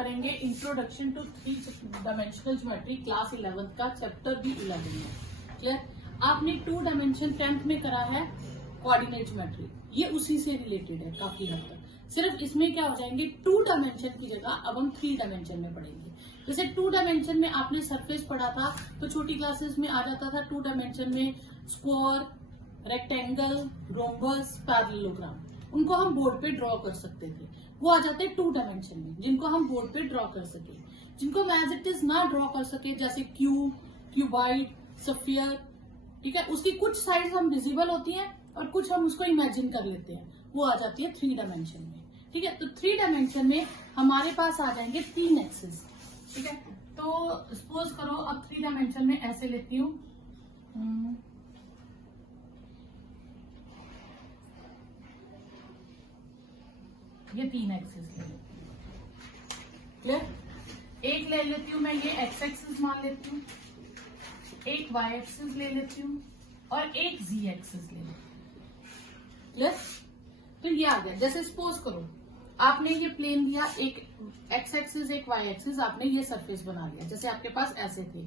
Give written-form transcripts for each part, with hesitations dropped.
करेंगे introduction to 3 dimensional geometry class 11 का chapter भी 11 है। क्लियर? आपने 2 डायमेंशन 10th में करा है कोऑर्डिनेट ज्योमेट्री, ये उसी से रिलेटेड है काफी हद तक। सिर्फ इसमें क्या हो जाएंगे 2 डायमेंशन की जगह अब हम 3 डायमेंशन में पढ़ेंगे। जैसे 2 डायमेंशन में आपने सरफेस पढ़ा था तो छोटी क्लासेस में आ जाता था 2 डायमेंशन में स्क्वायर, रेक्टेंगल, रोम्बस, पैरेललोग्राम, उनको हम बोर्ड पे ड्रॉ कर सकते थे। वो आ जाते हैं 2 डायमेंशन में जिनको हम बोर्ड पे ड्रॉ कर सके। जिनको हम एज इट इज ना ड्रॉ कर सके जैसे क्यूब, क्यूबाइड, स्फीयर, ठीक है, उसकी कुछ साइड्स हम विजिबल होती हैं और कुछ हम उसको इमेजिन कर लेते हैं, वो आ जाती है 3 डायमेंशन में। ठीक है, तो 3 डायमेंशन में हमारे पास आ जाएंगे 3 एक्सिस। ठीक है, तो सपोज करो अब 3 डायमेंशन में ऐसे लेती हूँ, ये 3 एक्सिस ले लेती हूँ। क्लियर? एक ले लेती हूँ मैं, ये एक्स एक्सिस मान लेती हूँ, एक वाई एक्सिस ले लेती हूँ और एक जी एक्सिस ले लेती हूँ। क्लियर? तो ये आ गया। जैसे सपोज करो आपने ये प्लेन लिया, एक एक्स एक्सिस एक वाई एक्सिस, आपने ये सरफेस बना लिया। जैसे आपके पास ऐसे थे,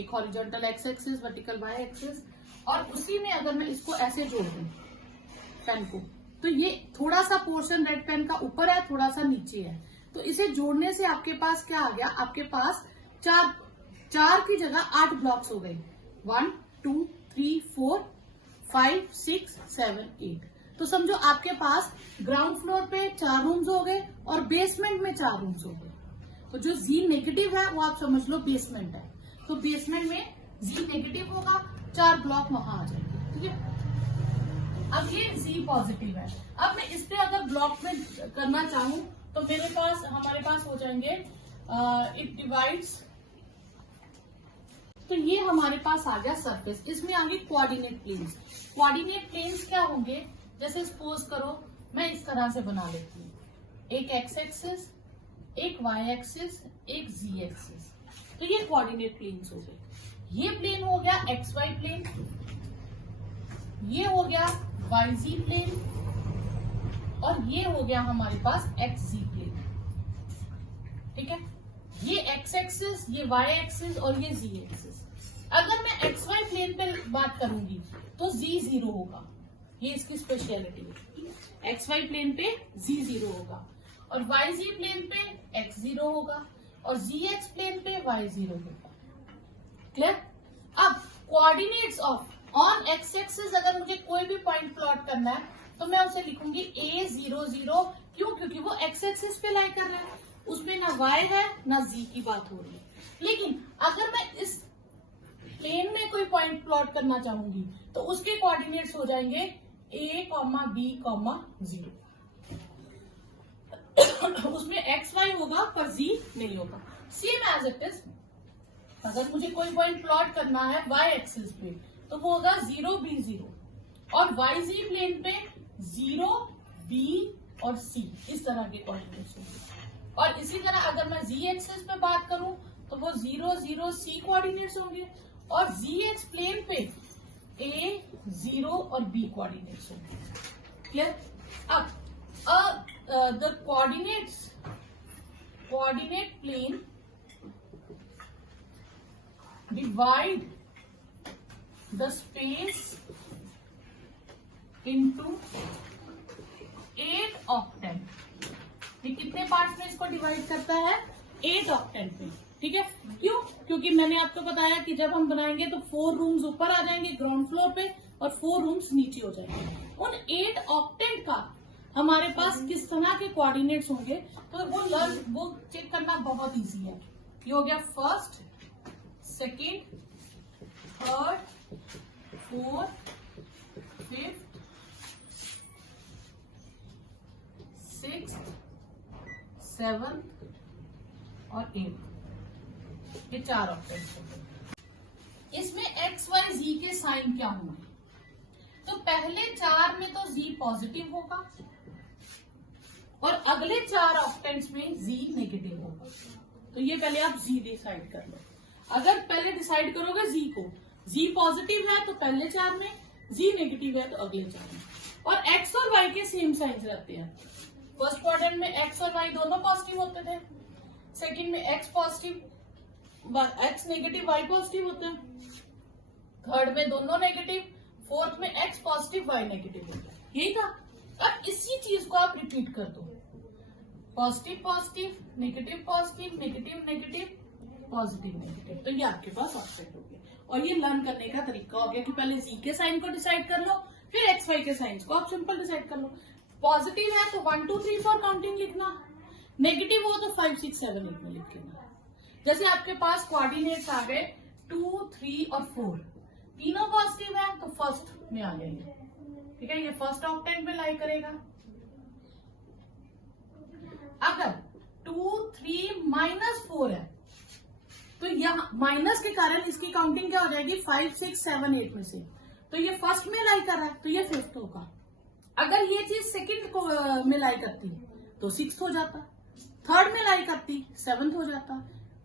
एक horizontal X axis, vertical Y axis, और उसी में अगर मैं इसको ऐसे जोड़ दूं पेन को, तो ये थोड़ा सा पोर्शन रेड पेन का ऊपर है, थोड़ा सा नीचे है, तो इसे जोड़ने से आपके पास क्या आ गया, आपके पास 4 की जगह 8 ब्लॉक्स हो गए। 1 2 3 4 5 6 7 8। तो समझो आपके पास ग्राउंड फ्लोर पे 4 रूम्स हो गए और बेसमेंट में 4 रूम्स हो गए। तो जो जी नेगेटिव है वो आप समझ लो बेसमेंट है, तो बेसमेंट में जी नेगेटिव होगा, 4 ब्लॉक वहां आ जाएंगे। ठीक है, अब ये जी पॉजिटिव है। अब मैं इस पे अगर ब्लॉक में करना चाहूं तो हमारे पास हो जाएंगे इट डिवाइड्स, तो ये हमारे पास आ गया सरफेस। इसमें आगे कोऑर्डिनेट प्लेन्स। कोऑर्डिनेट प्लेन्स क्या होंगे, जैसे सपोज करो मैं इस तरह से बना लेती हूँ, एक एक्स एक्सिस, एक वाई एक्सिस, एक जी एक्सिस, तो ये कोऑर्डिनेट प्लेन्स हो गए। ये प्लेन हो गया एक्स वाई प्लेन, ये हो गया वाई जी प्लेन, और ये हो गया हमारे पास एक्स जी प्लेन। ठीक है, ये एक्स एक्सिस, ये वाई एक्सिस और ये जी एक्सिस। अगर मैं एक्स वाई प्लेन पे बात करूंगी तो जी 0 होगा, ये इसकी स्पेशलिटी है। एक्स वाई प्लेन पे जी 0 होगा और वाई जी प्लेन पे एक्स 0 होगा और जी एक्स प्लेन पे वाई 0 होगा। क्लियर? अब coordinates of on x axis अगर मुझे कोई भी पॉइंट प्लॉट करना है तो मैं उसे लिखूंगी A0 0। क्यों? क्योंकि वो एक्स एक्सिस पे लाई कर रहा है, उसमें ना y है ना z की बात हो रही है। लेकिन अगर मैं इस प्लेन में कोई पॉइंट प्लॉट करना चाहूंगी तो उसके कोऑर्डिनेट्स हो जाएंगे a, b, 0। उसमें x y होगा पर z नहीं होगा। सेम एज इट इज, अगर मुझे कोई पॉइंट प्लॉट करना है y एक्सिस पे तो वो होगा 0 b 0 और yz प्लेन पे 0 b और c, इस तरह के कोऑर्डिनेट्स होंगे। और इसी तरह अगर मैं जी एक्सिस पे बात करूं तो वो 0 0 c कोऑर्डिनेट्स होंगे और जी एक्स प्लेन पे a 0 और b कोऑर्डिनेट्स होंगे। क्लियर? अब the coordinate plane divide the space into 8 octant. ये कितने पार्ट्स में इसको डिवाइड करता है? 8 ऑक्टेंट में। ठीक है, क्यों? क्योंकि मैंने आपको बताया कि जब हम बनाएंगे तो 4 रूम्स ऊपर आ जाएंगे ग्राउंड फ्लोर पे और 4 रूम्स नीचे हो जाएंगे। उन 8 ऑक्टेंट का हमारे पास किस तरह के कोऑर्डिनेट्स होंगे तो वो चेक करना बहुत इजी है। ये हो गया first, second, third, fourth, fifth, sixth, 7th और 8th, ये 4 ऑक्टेंट्स होंगे। इसमें एक्स वाई जी के साइन क्या होंगे? तो पहले 4 में तो जी पॉजिटिव होगा और अगले 4 ऑक्टेंट्स में जी नेगेटिव होगा। तो ये पहले आप जी डिसाइड कर लो। अगर पहले डिसाइड करोगे जी को, जी पॉजिटिव है तो पहले 4 में, जी नेगेटिव है तो अगले 4 में। और एक्स और वाई के सेम साइंस रहते हैं। फर्स्ट क्वाड्रेंट में एक्स और वाई दोनों पॉजिटिव होते थे, सेकंड में x positive, x negative y positive होते हैं, थर्ड में दोनों नेगेटिव, फोर्थ में x पॉजिटिव y नेगेटिव होता है। यही था। अब इसी चीज को आप रिपीट कर दो, positive positive, negative positive, negative negative, positive negative, तो ये आपके पास ऑफसेट हो गया। और ये लर्न करने का तरीका हो गया कि पहले z के साइन को डिसाइड कर लो, फिर x y के साइन को आप सिंपल डिसाइड कर लो। पॉजिटिव है तो 1 2 3 4 काउंटिंग लिखना, नेगेटिव हो तो 5 6 7 8 में लिख लेना। जैसे आपके पास कोऑर्डिनेट्स आ गए 2 3 और 4, तीनों पॉजिटिव है तो फर्स्ट में आ जाएंगे, ठीक है, ये फर्स्ट ऑक्टेंट में लाई करेगा। अगर 2 3 -4 है तो यहाँ माइनस के कारण इसकी काउंटिंग क्या हो जाएगी 5 6 7 8 में से, तो ये फर्स्ट में लाई कर रहा है तो ये फिफ्थ होगा। अगर ये चीज सेकंड को में लाई करती तो सिक्स्थ हो जाता, थर्ड में लाई करती सेवंथ हो जाता,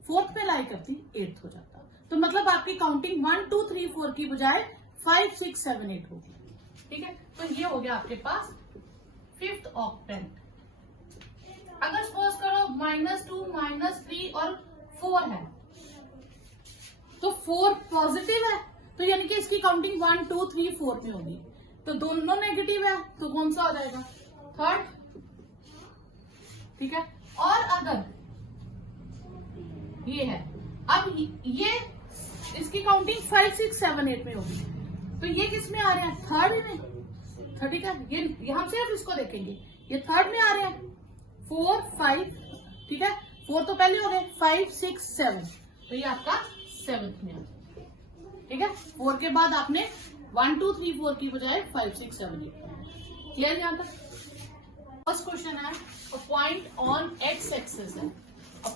फोर्थ में लाई करती एट्थ हो जाता। तो मतलब आपकी काउंटिंग 1 2 3 4 की बजाय 5 6 7 8 होगी, ठीक है। तो ये हो गया आपके पास फिफ्थ ऑक्टेंट। अगर सपोज करो -2 -3 और 4 है तो 4 पॉजिटिव है तो यानी कि इसकी काउंटिंग 1 2 3 4 में होगी, तो दोनों नेगेटिव है तो कौन सा हो जाएगा थर्ड, ठीक है। और अगर ये है, अब ये इसकी काउंटिंग 5 6 7 8 में होगी तो ये किस में आ रहे हैं थर्ड में, ठीक है। ये हम सिर्फ इसको देखेंगे, ये थर्ड में आ रहे हैं 4 5, ठीक है, 4 तो पहले हो गए, 5 6 7 तो ये आपका सेवंथ में आ जाएगा, ठीक है। 4 के बाद आपने 1 2 3 4 की बजाय 5 6 7 8 क्लियर यहाँ तक। फर्स्ट क्वेश्चन है पॉइंट ऑन एक्स एक्सिस है,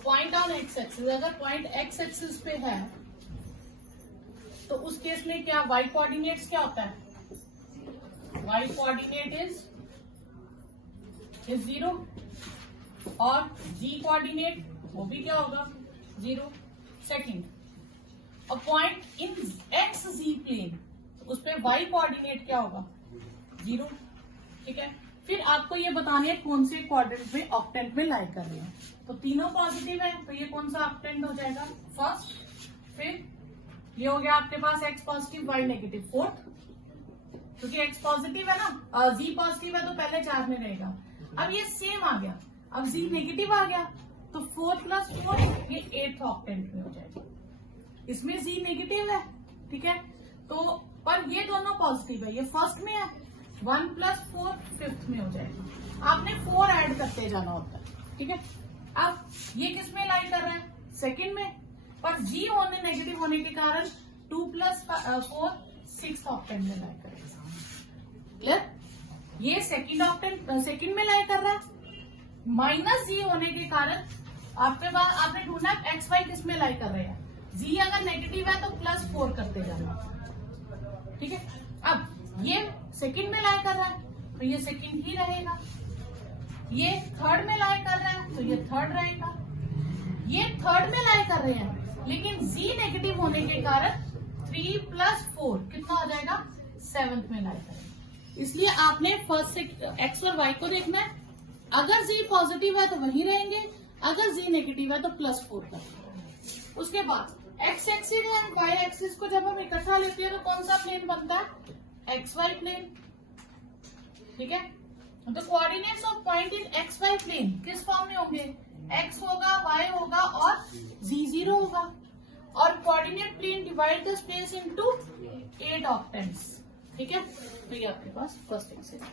पॉइंट ऑन एक्स एक्सिस, अगर पॉइंट एक्स एक्सिस पे है तो उस केस में क्या y कोऑर्डिनेट्स क्या होता है, y कोऑर्डिनेट इज 0 और g कोऑर्डिनेट वो भी क्या होगा 0। Second, a point in X Z plane, उस पे y कोऑर्डिनेट क्या होगा 0, ठीक है। फिर आपको ये बताने है कौन से क्वाड्रेंट में ऑक्टेंट में लाई कर रहे हैं, तो तीनों पॉजिटिव है तो ये कौन सा ऑक्टेंट हो जाएगा फर्स्ट। फिर ये हो गया आपके पास x positive y negative fourth, क्योंकि x पॉजिटिव है ना, z पॉजिटिव है तो पहले 4 में रहेगा। अब ये सेम आ गया, अब z नेगेटिव आ गया तो 4 + 4 ये 8th ऑक्टेंट में हो जाएगा। इसमें z नेगेटिव है, ठीक है, तो पर ये दोनों पॉजिटिव है, ये फर्स्ट में है, 1 + 4 फिफ्थ में हो जाएगा। आपने 4 ऐड करते जाना होता है, ठीक है। अब ये किस में लाई कर रहा है सेकंड में, पर g होने नेगेटिव होने के कारण 2 + 4 6th ऑक्टेंट में लाई करेगा, क्लियर। ये सेकंड ऑक्टेंट सेकंड में लाई कर रहा है, -g होने के कारण आपके पास आपने ढूंढना एक्स वाई किस में लाई कर रहे हैं, g अगर नेगेटिव है तो +4 करते जाना, ठीक है। अब ये सेकंड में लाई कर रहा है तो ये सेकंड ही रहेगा, ये थर्ड में लाई कर रहा है तो ये थर्ड रहेगा, ये थर्ड में लाई कर रहे हैं लेकिन z नेगेटिव होने के कारण 3 + 4 कितना हो जाएगा 7th में लाई करेंगे। इसलिए आपने फर्स्ट से x और y को देखना है, अगर z पॉजिटिव है तो वही रहेंगे, अगर z नेगेटिव है तो +4 करेंगे। उसके बाद x एक्सिस है, y एक्सिस को जब हम इकट्ठा लेते हैं तो कौन सा प्लेन बनता है XY प्लेन, ठीक है। तो coordinates of point in XY plane किस फॉर्म में होंगे, x होगा y होगा और z0 होगा, और coordinate plane divide the space into 8 octants, ठीक है। तो ये आपके पास फर्स्ट एक्सिस है।